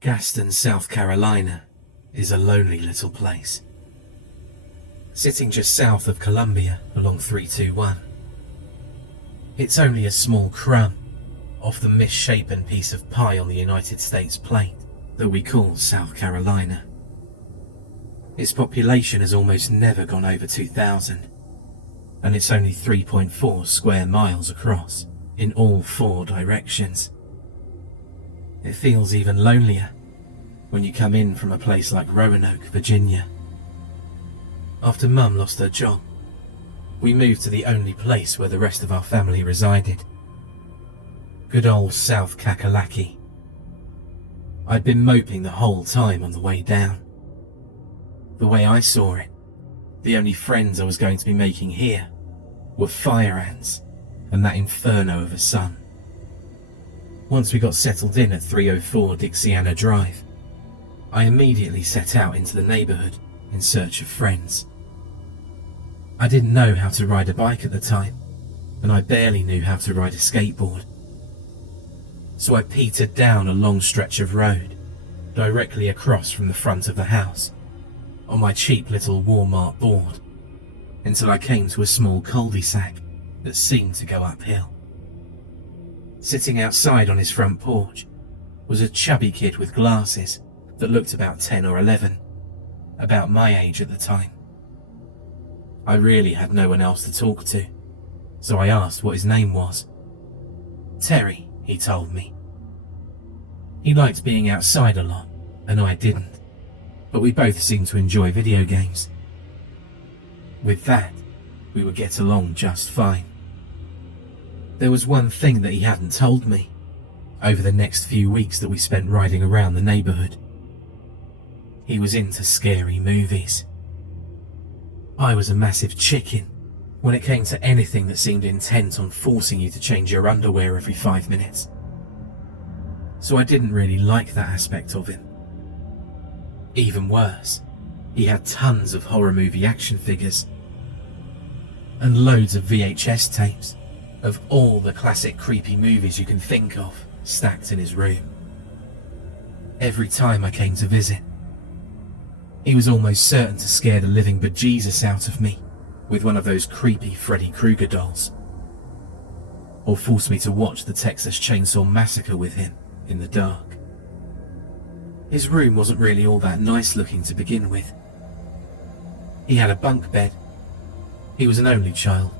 Gaston, South Carolina is a lonely little place. Sitting just south of Columbia along 321. It's only a small crumb of the misshapen piece of pie on the United States plate that we call South Carolina. Its population has almost never gone over 2,000, and it's only 3.4 square miles across in all 4 directions. It feels even lonelier when you come in from a place like Roanoke, Virginia. After Mum lost her job, we moved to the only place where the rest of our family resided. Good old South Kakalaki. I'd been moping the whole time on the way down. The way I saw it, the only friends I was going to be making here were fire ants and that inferno of a sun. Once we got settled in at 304 Dixiana Drive, I immediately set out into the neighbourhood in search of friends. I didn't know how to ride a bike at the time, and I barely knew how to ride a skateboard. So I petered down a long stretch of road, directly across from the front of the house, on my cheap little Walmart board, until I came to a small cul-de-sac that seemed to go uphill. Sitting outside on his front porch was a chubby kid with glasses that looked about 10 or 11, about my age at the time. I really had no one else to talk to, so I asked what his name was. Terry, he told me. He liked being outside a lot, and I didn't, but we both seemed to enjoy video games. With that, we would get along just fine. There was one thing that he hadn't told me over the next few weeks that we spent riding around the neighbourhood. He was into scary movies. I was a massive chicken when it came to anything that seemed intent on forcing you to change your underwear every 5 minutes. So I didn't really like that aspect of him. Even worse, he had tons of horror movie action figures and loads of VHS tapes of all the classic creepy movies you can think of stacked in his room. Every time I came to visit, he was almost certain to scare the living bejesus out of me with one of those creepy Freddy Krueger dolls, or force me to watch the Texas Chainsaw Massacre with him in the dark. His room wasn't really all that nice looking to begin with. He had a bunk bed. He was an only child,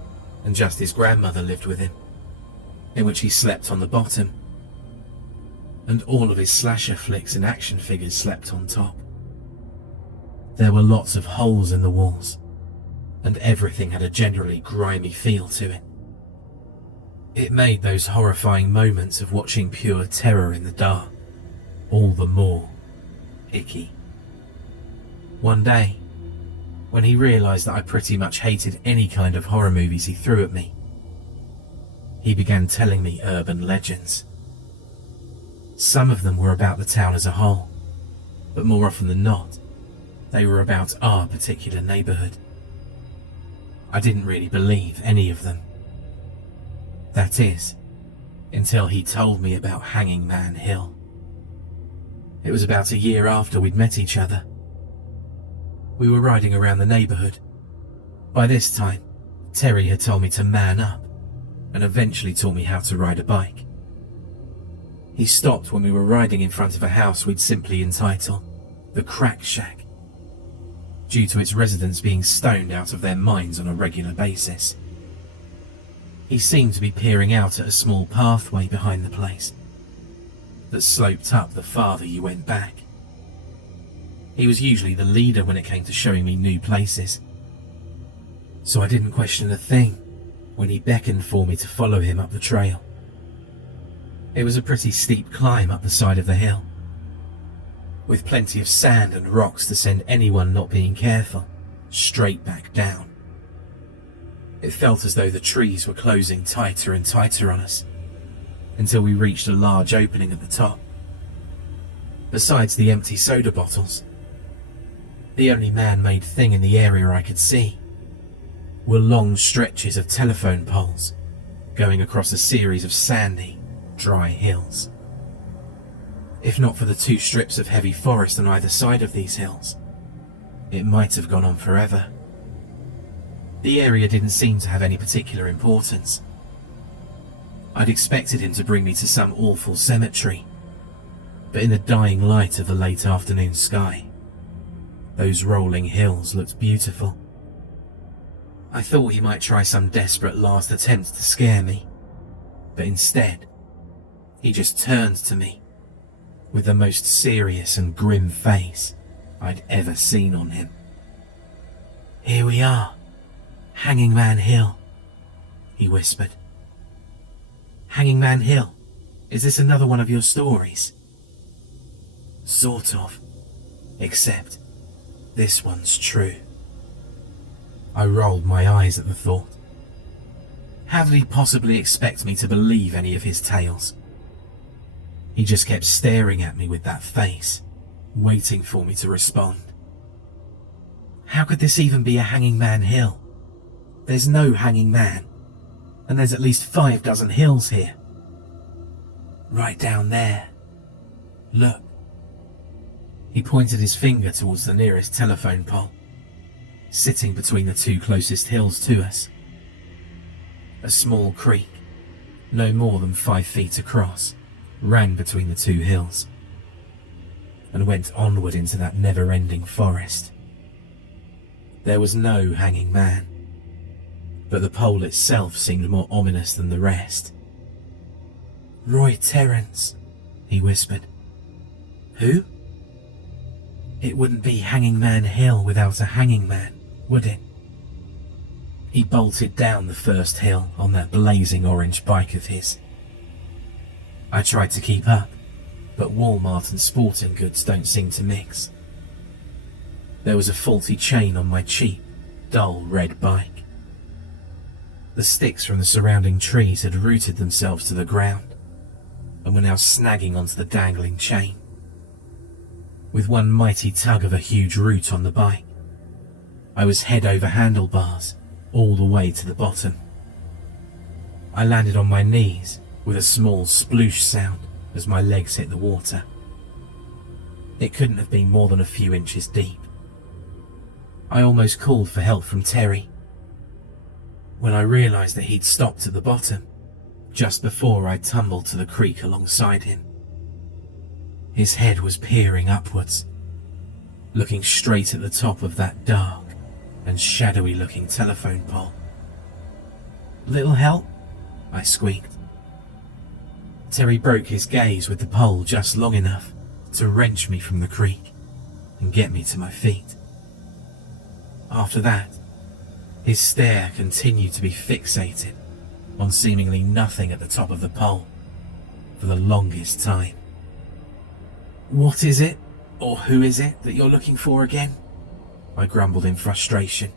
and just his grandmother lived with him, in which he slept on the bottom, and all of his slasher flicks and action figures slept on top. There were lots of holes in the walls, and everything had a generally grimy feel to it. It made those horrifying moments of watching pure terror in the dark all the more icky. One day, when he realised that I pretty much hated any kind of horror movies he threw at me, he began telling me urban legends. Some of them were about the town as a whole, but more often than not, they were about our particular neighbourhood. I didn't really believe any of them. That is, until he told me about Hanging Man Hill. It was about a year after we'd met each other. We were riding around the neighbourhood. By this time, Terry had told me to man up and eventually taught me how to ride a bike. He stopped when we were riding in front of a house we'd simply entitled the Crack Shack, due to its residents being stoned out of their minds on a regular basis. He seemed to be peering out at a small pathway behind the place that sloped up the farther you went back. He was usually the leader when it came to showing me new places, so I didn't question a thing when he beckoned for me to follow him up the trail. It was a pretty steep climb up the side of the hill, with plenty of sand and rocks to send anyone not being careful straight back down. It felt as though the trees were closing tighter and tighter on us, until we reached a large opening at the top. Besides the empty soda bottles, the only man-made thing in the area I could see were long stretches of telephone poles going across a series of sandy, dry hills. If not for the 2 strips of heavy forest on either side of these hills, it might have gone on forever. The area didn't seem to have any particular importance. I'd expected him to bring me to some awful cemetery, but in the dying light of the late afternoon sky, those rolling hills looked beautiful. I thought he might try some desperate last attempt to scare me, but instead, he just turned to me with the most serious and grim face I'd ever seen on him. "Here we are, Hanging Man Hill," he whispered. "Hanging Man Hill, is this another one of your stories?" "Sort of, except this one's true." I rolled my eyes at the thought. How did he possibly expect me to believe any of his tales? He just kept staring at me with that face, waiting for me to respond. How could this even be a Hanging Man Hill? There's no hanging man, and there's at least 5 dozen hills here. "Right down there. Look." He pointed his finger towards the nearest telephone pole, sitting between the 2 closest hills to us. A small creek, no more than 5 feet across, ran between the 2 hills, and went onward into that never-ending forest. There was no hanging man, but the pole itself seemed more ominous than the rest. "Roy Terrence," he whispered. "Who?" "It wouldn't be Hanging Man Hill without a hanging man, would it?" He bolted down the first hill on that blazing orange bike of his. I tried to keep up, but Walmart and sporting goods don't seem to mix. There was a faulty chain on my cheap, dull red bike. The sticks from the surrounding trees had rooted themselves to the ground, and were now snagging onto the dangling chain. With one mighty tug of a huge root on the bike, I was head over handlebars, all the way to the bottom. I landed on my knees with a small sploosh sound as my legs hit the water. It couldn't have been more than a few inches deep. I almost called for help from Terry, when I realised that he'd stopped at the bottom, just before I tumbled to the creek alongside him. His head was peering upwards, looking straight at the top of that dark and shadowy-looking telephone pole. "Little help?" I squeaked. Terry broke his gaze with the pole just long enough to wrench me from the creek and get me to my feet. After that, his stare continued to be fixated on seemingly nothing at the top of the pole for the longest time. "What is it, or who is it that you're looking for again?" I grumbled in frustration.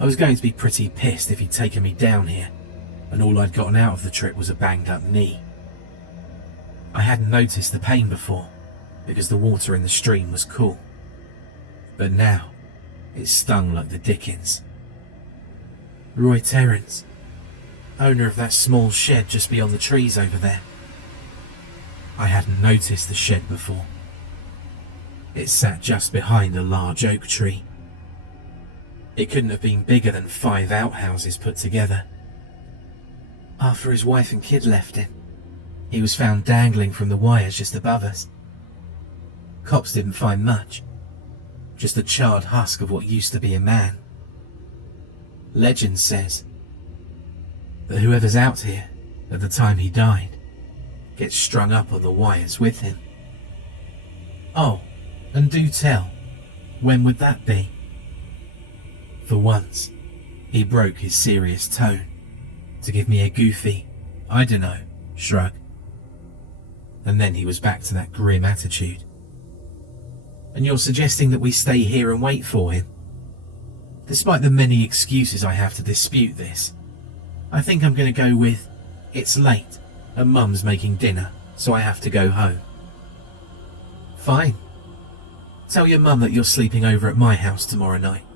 I was going to be pretty pissed if he'd taken me down here, and all I'd gotten out of the trip was a banged up knee. I hadn't noticed the pain before, because the water in the stream was cool. But now, it stung like the dickens. "Roy Terrence, owner of that small shed just beyond the trees over there." I hadn't noticed the shed before. It sat just behind a large oak tree. It couldn't have been bigger than 5 outhouses put together. After his wife and kid left him, he was found dangling from the wires just above us. Cops didn't find much, just a charred husk of what used to be a man. Legend says that whoever's out here at the time he died gets strung up on the wires with him. "Oh, and do tell, when would that be?" For once, he broke his serious tone to give me a goofy, "I dunno," shrug. And then he was back to that grim attitude. "And you're suggesting that we stay here and wait for him?" Despite the many excuses I have to dispute this, I think I'm going to go with, "It's late and Mum's making dinner, so I have to go home." "Fine. Tell your mum that you're sleeping over at my house tomorrow night.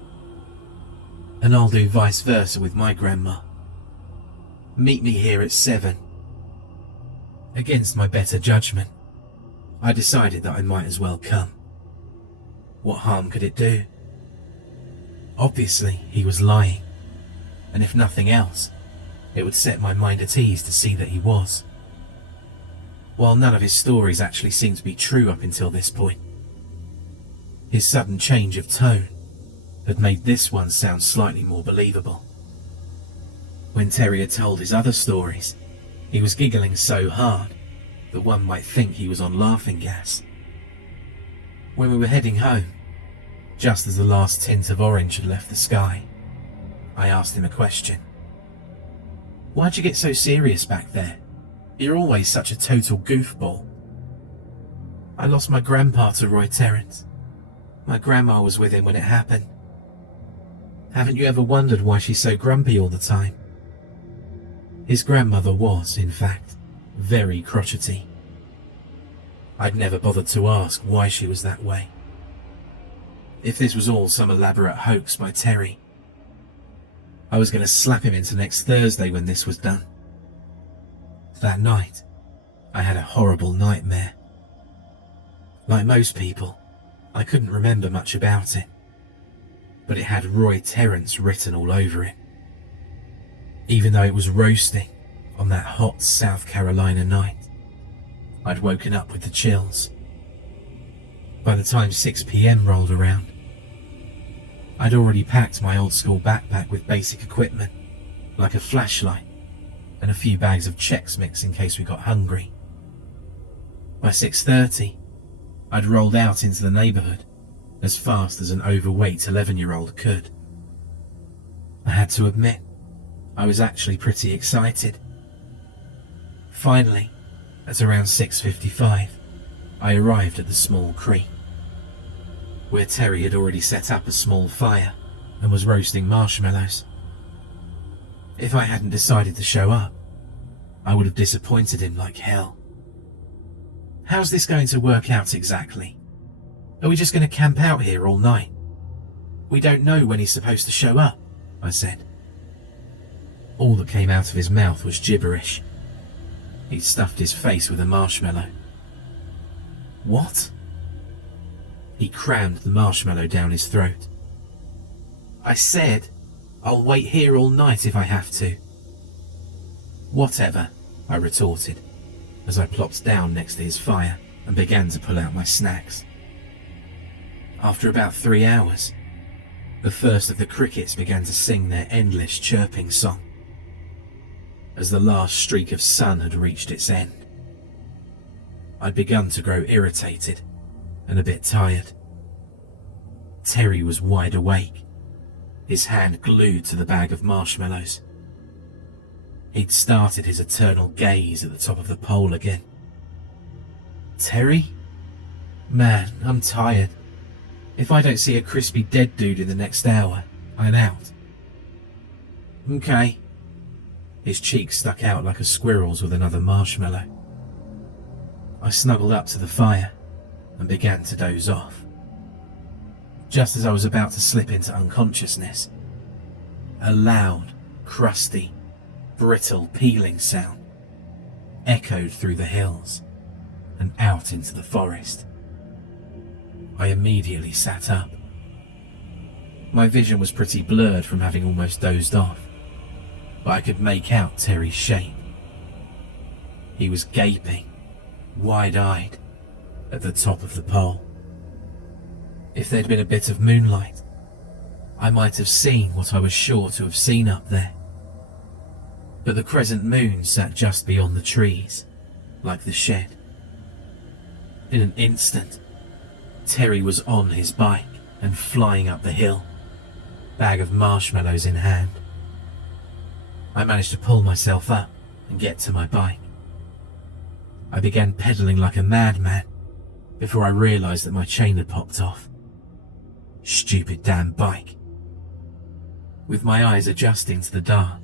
And I'll do vice versa with my grandma. Meet me here at 7. Against my better judgment, I decided that I might as well come. What harm could it do? Obviously, he was lying, and if nothing else, it would set my mind at ease to see that he was. While none of his stories actually seemed to be true up until this point, his sudden change of tone had made this one sound slightly more believable. When Terry had told his other stories, he was giggling so hard that one might think he was on laughing gas. When we were heading home, just as the last tint of orange had left the sky, I asked him a question. "Why'd you get so serious back there? You're always such a total goofball." "I lost my grandpa to Roy Terrence. My grandma was with him when it happened." "Haven't you ever wondered why she's so grumpy all the time?" His grandmother was, in fact, very crotchety. I'd never bothered to ask why she was that way. If this was all some elaborate hoax by Terry, I was going to slap him into next Thursday when this was done. That night, I had a horrible nightmare. Like most people, I couldn't remember much about it, but it had Roy Terrence written all over it. Even though it was roasting on that hot South Carolina night, I'd woken up with the chills. By the time 6 p.m. rolled around, I'd already packed my old school backpack with basic equipment, like a flashlight and a few bags of Chex Mix in case we got hungry. By 6:30, I'd rolled out into the neighborhood as fast as an overweight 11-year-old could. I had to admit, I was actually pretty excited. Finally, at around 6:55, I arrived at the small creek, where Terry had already set up a small fire and was roasting marshmallows. If I hadn't decided to show up, I would have disappointed him like hell. "How's this going to work out exactly? Are we just going to camp out here all night? We don't know when he's supposed to show up," I said. All that came out of his mouth was gibberish. He'd stuffed his face with a marshmallow. "What?" He crammed the marshmallow down his throat. "I said, I'll wait here all night if I have to." "Whatever," I retorted, as I plopped down next to his fire and began to pull out my snacks. After about 3 hours, the first of the crickets began to sing their endless chirping song. As the last streak of sun had reached its end, I'd begun to grow irritated and a bit tired. Terry was wide awake, his hand glued to the bag of marshmallows. He'd started his eternal gaze at the top of the pole again. "Terry? Man, I'm tired. If I don't see a crispy dead dude in the next hour, I'm out." "Okay." His cheek stuck out like a squirrel's with another marshmallow. I snuggled up to the fire and began to doze off. Just as I was about to slip into unconsciousness, a loud, crusty, brittle peeling sound echoed through the hills and out into the forest. I immediately sat up. My vision was pretty blurred from having almost dozed off, but I could make out Terry's shape. He was gaping, wide-eyed, at the top of the pole. If there'd been a bit of moonlight, I might have seen what I was sure to have seen up there. But the crescent moon sat just beyond the trees, like the shed. In an instant, Terry was on his bike and flying up the hill, bag of marshmallows in hand. I managed to pull myself up and get to my bike. I began pedaling like a madman before I realized that my chain had popped off. Stupid damn bike. With my eyes adjusting to the dark,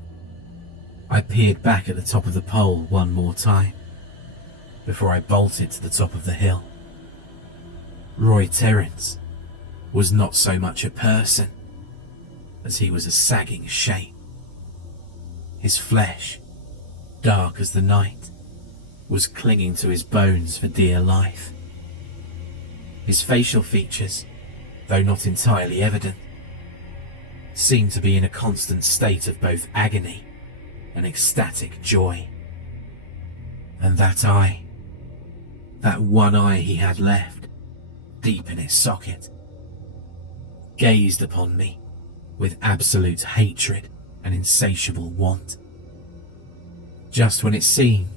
I peered back at the top of the pole one more time before I bolted to the top of the hill. Roy Terrence was not so much a person as he was a sagging shape. His flesh, dark as the night, was clinging to his bones for dear life. His facial features, though not entirely evident, seemed to be in a constant state of both agony and ecstatic joy. And that eye, that one eye he had left, deep in its socket, gazed upon me with absolute hatred and insatiable want. Just when it seemed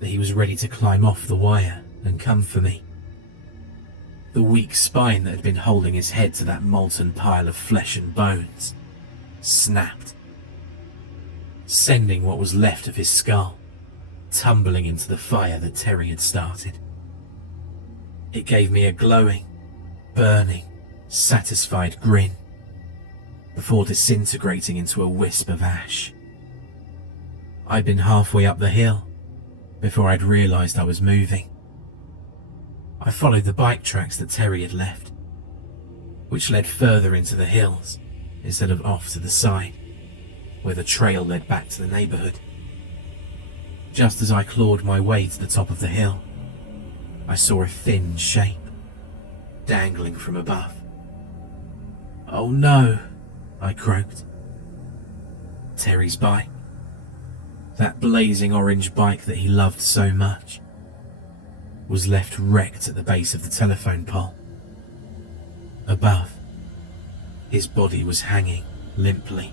that he was ready to climb off the wire and come for me, the weak spine that had been holding his head to that molten pile of flesh and bones snapped, sending what was left of his skull tumbling into the fire that Terry had started. It gave me a glowing, burning, satisfied grin before disintegrating into a wisp of ash. I'd been halfway up the hill before I'd realised I was moving. I followed the bike tracks that Terry had left, which led further into the hills instead of off to the side, where the trail led back to the neighbourhood. Just as I clawed my way to the top of the hill, I saw a thin shape dangling from above. "Oh no," I croaked. Terry's bike. That blazing orange bike that he loved so much was left wrecked at the base of the telephone pole. Above, his body was hanging limply,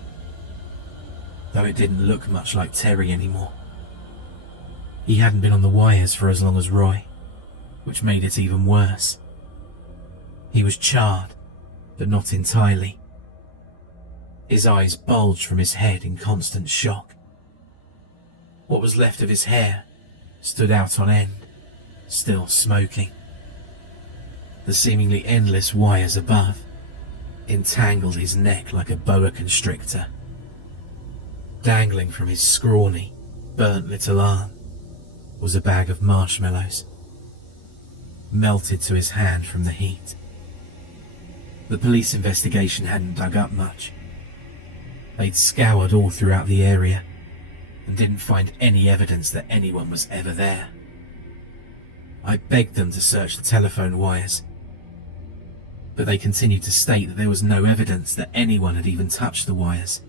though it didn't look much like Terry anymore. He hadn't been on the wires for as long as Roy, which made it even worse. He was charred, but not entirely. His eyes bulged from his head in constant shock. What was left of his hair stood out on end, still smoking. The seemingly endless wires above entangled his neck like a boa constrictor. Dangling from his scrawny, burnt little arm was a bag of marshmallows, melted to his hand from the heat. The police investigation hadn't dug up much. They'd scoured all throughout the area and didn't find any evidence that anyone was ever there. I begged them to search the telephone wires, but they continued to state that there was no evidence that anyone had even touched the wires.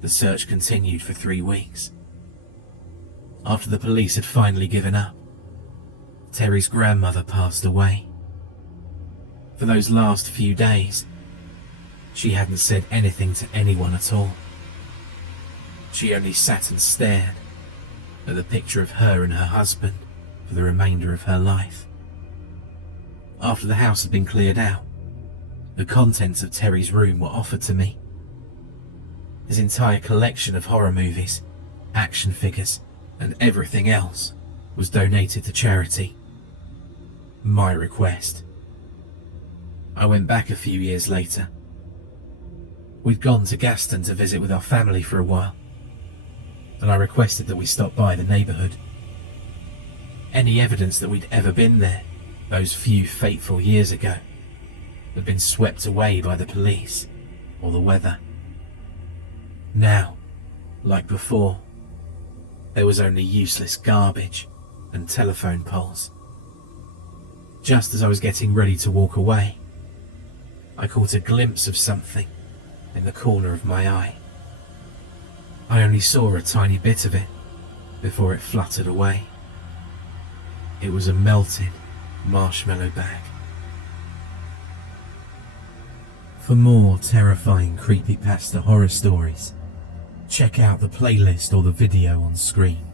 The search continued for 3 weeks. After the police had finally given up, Terry's grandmother passed away. For those last few days, she hadn't said anything to anyone at all. She only sat and stared at the picture of her and her husband for the remainder of her life. After the house had been cleared out, the contents of Terry's room were offered to me. His entire collection of horror movies, action figures, and everything else was donated to charity. My request. I went back a few years later. We'd gone to Gaston to visit with our family for a while, and I requested that we stop by the neighbourhood. Any evidence that we'd ever been there those few fateful years ago had been swept away by the police or the weather. Now, like before, there was only useless garbage and telephone poles. Just as I was getting ready to walk away, I caught a glimpse of something in the corner of my eye. I only saw a tiny bit of it before it fluttered away. It was a melted marshmallow bag. For more terrifying creepypasta horror stories, check out the playlist or the video on screen.